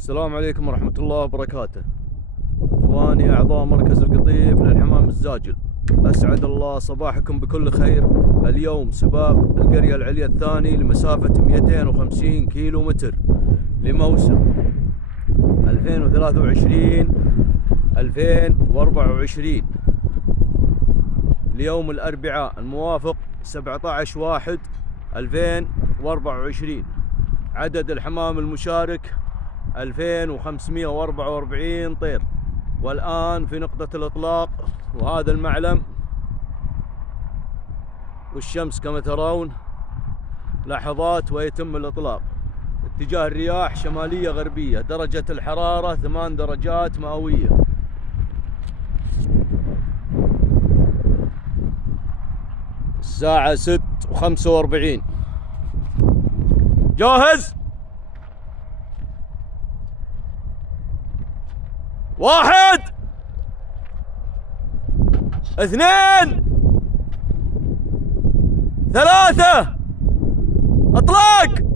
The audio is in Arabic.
السلام عليكم ورحمة الله وبركاته. اخواني اعضاء مركز القطيف للحمام الزاجل، اسعد الله صباحكم بكل خير. اليوم سباق القرية العليا الثاني لمسافة 250 كيلو متر لموسم 2023-2024 ليوم الاربعاء الموافق 17/1/2024. عدد الحمام المشارك 2544 طير، والآن في نقطة الإطلاق وهذا المعلم، والشمس كما ترون لحظات ويتم الإطلاق. اتجاه الرياح شمالية غربية، درجة الحرارة 8 درجات مئوية. الساعة 6:45. جاهز؟ 1 2 3 اطلاق.